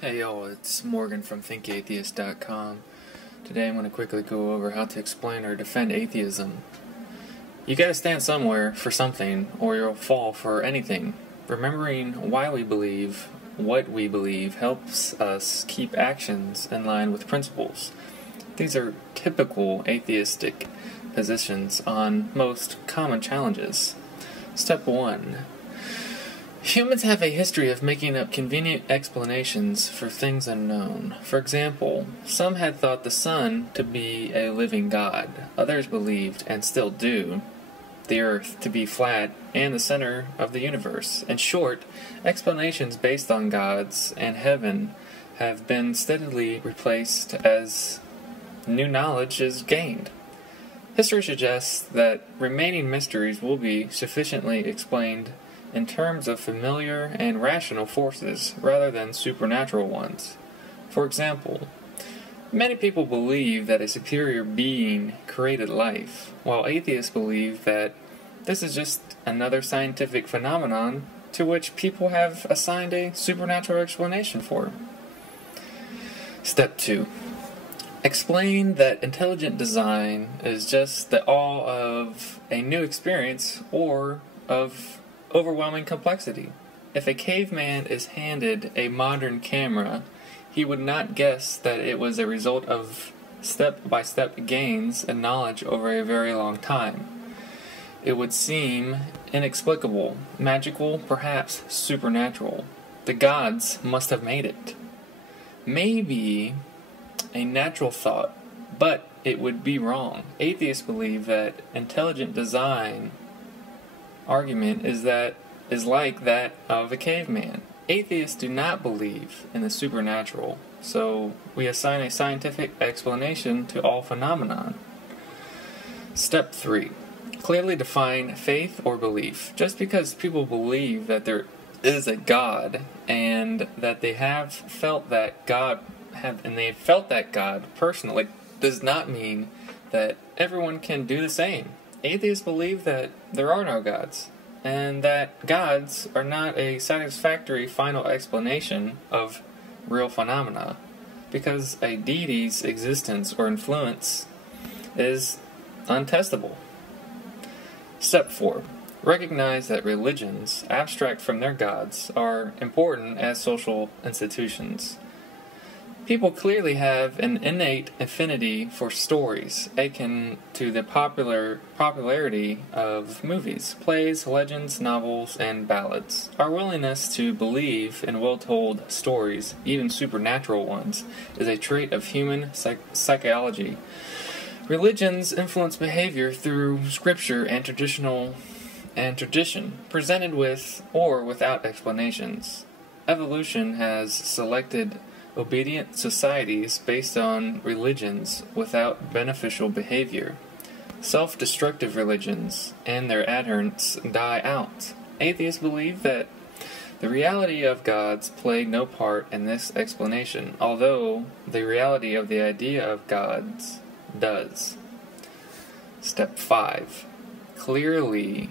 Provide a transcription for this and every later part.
Hey y'all, it's Morgan from thinkatheist.com. Today I'm going to quickly go over how to explain or defend atheism. You gotta stand somewhere for something, or you'll fall for anything. Remembering why we believe what we believe helps us keep actions in line with principles. These are typical atheistic positions on most common challenges. Step 1. Humans have a history of making up convenient explanations for things unknown. For example, some had thought the sun to be a living god. Others believed, and still do, the earth to be flat and the center of the universe. In short, explanations based on gods and heaven have been steadily replaced as new knowledge is gained. History suggests that remaining mysteries will be sufficiently explained in terms of familiar and rational forces rather than supernatural ones. For example, many people believe that a superior being created life, while atheists believe that this is just another scientific phenomenon to which people have assigned a supernatural explanation for. Step 2. Explain that intelligent design is just the awe of a new experience or of overwhelming complexity. If a caveman is handed a modern camera, he would not guess that it was a result of step-by-step gains in knowledge over a very long time. It would seem inexplicable, magical, perhaps supernatural. The gods must have made it. Maybe a natural thought, but it would be wrong. Atheists believe that intelligent design argument is like that of a caveman. Atheists do not believe in the supernatural, so we assign a scientific explanation to all phenomenon. Step 3. Clearly define faith or belief. Just because people believe that there is a God and that they have felt that God personally does not mean that everyone can do the same. Atheists believe that there are no gods, and that gods are not a satisfactory final explanation of real phenomena, because a deity's existence or influence is untestable. Step 4. Recognize that religions, abstract from their gods, are important as social institutions. People clearly have an innate affinity for stories, akin to the popularity of movies, plays, legends, novels, and ballads. Our willingness to believe in well-told stories, even supernatural ones, is a trait of human psychology. Religions influence behavior through scripture and tradition, presented with or without explanations. Evolution has selected obedient societies based on religions without beneficial behavior. Self-destructive religions and their adherents die out. Atheists believe that the reality of gods played no part in this explanation, although the reality of the idea of gods does. Step 5. Clearly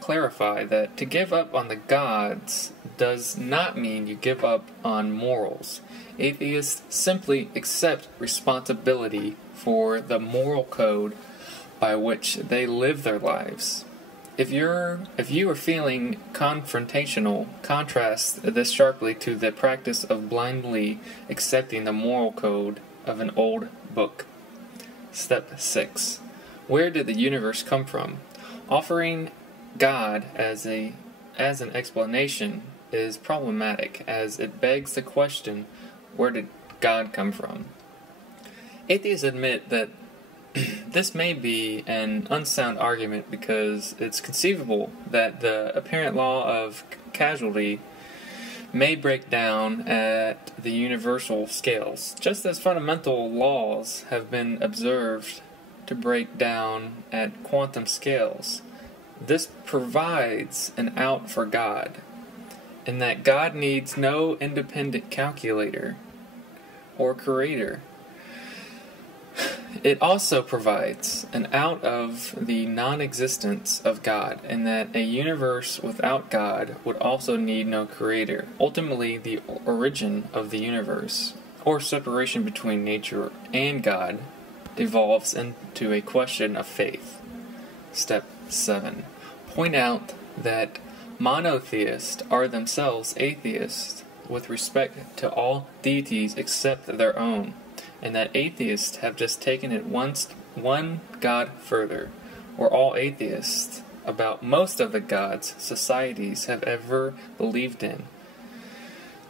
clarify that to give up on the gods does not mean you give up on morals. Atheists simply accept responsibility for the moral code by which they live their lives. If you are feeling confrontational, contrast this sharply to the practice of blindly accepting the moral code of an old book. Step 6. Where did the universe come from? Offering God as an explanation is problematic, as it begs the question, where did God come from? Atheists admit that this may be an unsound argument because it's conceivable that the apparent law of causality may break down at the universal scales, just as fundamental laws have been observed to break down at quantum scales. This provides an out for God, in that God needs no independent calculator or creator. It also provides an out of the non-existence of God, and that a universe without God would also need no creator. Ultimately, the origin of the universe, or separation between nature and God, devolves into a question of faith. Step 7. Point out that monotheists are themselves atheists with respect to all deities except their own, and that atheists have just taken it one God further, or all atheists, about most of the gods societies have ever believed in.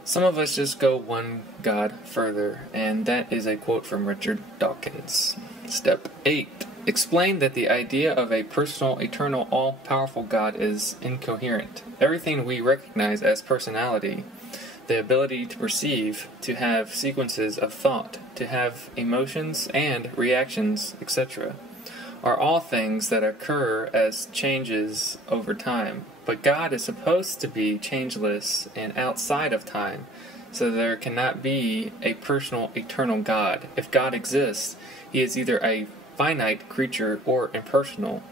Some of us just go one God further, and that is a quote from Richard Dawkins. Step 8. Explain that the idea of a personal, eternal, all-powerful God is incoherent. Everything we recognize as personality, the ability to perceive, to have sequences of thought, to have emotions and reactions, etc., are all things that occur as changes over time. But God is supposed to be changeless and outside of time, so there cannot be a personal, eternal God. If God exists, he is either a finite creature or impersonal.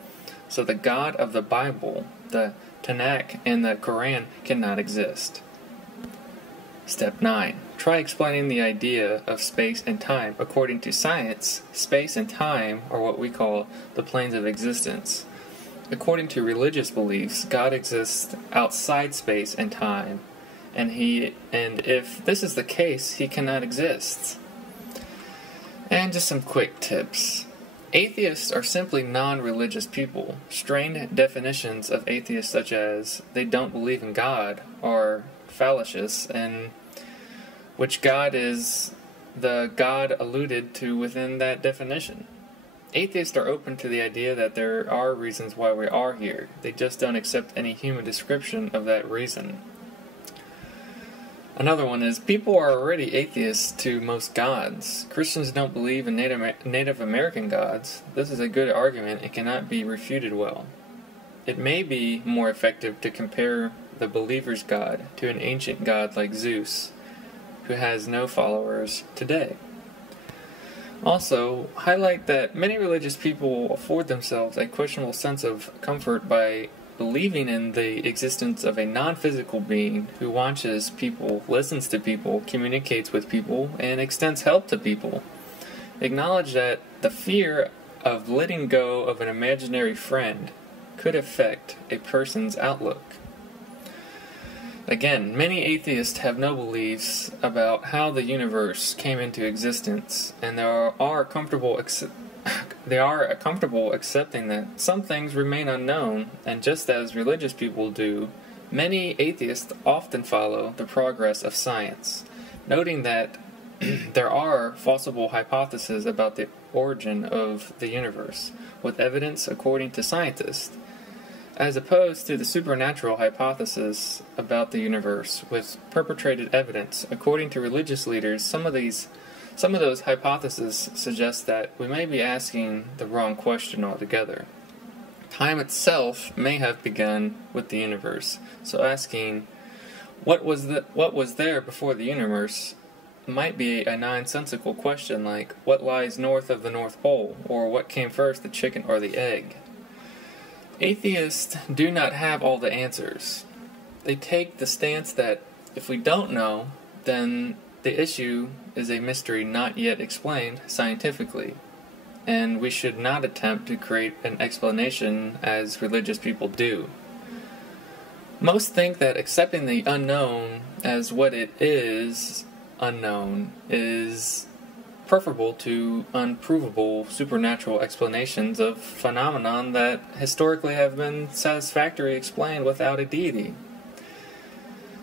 So the God of the Bible, the Tanakh, and the Quran cannot exist. Step 9. Try explaining the idea of space and time. According to science, space and time are what we call the planes of existence. According to religious beliefs, God exists outside space and time, and if this is the case, he cannot exist. And just some quick tips. Atheists are simply non-religious people. Strained definitions of atheists, such as they don't believe in God, are fallacious, and which God is the God alluded to within that definition. Atheists are open to the idea that there are reasons why we are here. They just don't accept any human description of that reason. Another one is, people are already atheists to most gods. Christians don't believe in Native American gods. This is a good argument. It cannot be refuted well. It may be more effective to compare the believer's God to an ancient god like Zeus, who has no followers today. Also, highlight that many religious people afford themselves a questionable sense of comfort by believing in the existence of a non-physical being who watches people, listens to people, communicates with people, and extends help to people. Acknowledge that the fear of letting go of an imaginary friend could affect a person's outlook. Again, many atheists have no beliefs about how the universe came into existence, and they are comfortable accepting that some things remain unknown, and just as religious people do, many atheists often follow the progress of science, noting that there are falsifiable hypotheses about the origin of the universe, with evidence according to scientists, as opposed to the supernatural hypothesis about the universe, with perpetrated evidence. According to religious leaders, some of those hypotheses suggest that we may be asking the wrong question altogether. Time itself may have begun with the universe, so asking what was there before the universe might be a nonsensical question like, what lies north of the North Pole, or what came first, the chicken or the egg? Atheists do not have all the answers. They take the stance that if we don't know, then the issue is a mystery not yet explained scientifically, and we should not attempt to create an explanation as religious people do. Most think that accepting the unknown as what it is, unknown, is preferable to unprovable supernatural explanations of phenomenon that historically have been satisfactorily explained without a deity.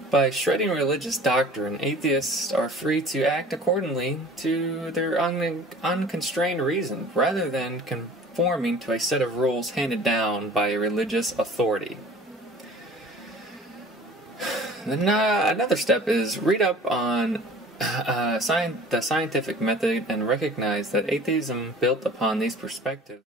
By shredding religious doctrine, atheists are free to act accordingly to their unconstrained reason, rather than conforming to a set of rules handed down by a religious authority. Then, another step is read up on the scientific method and recognize that atheism built upon these perspectives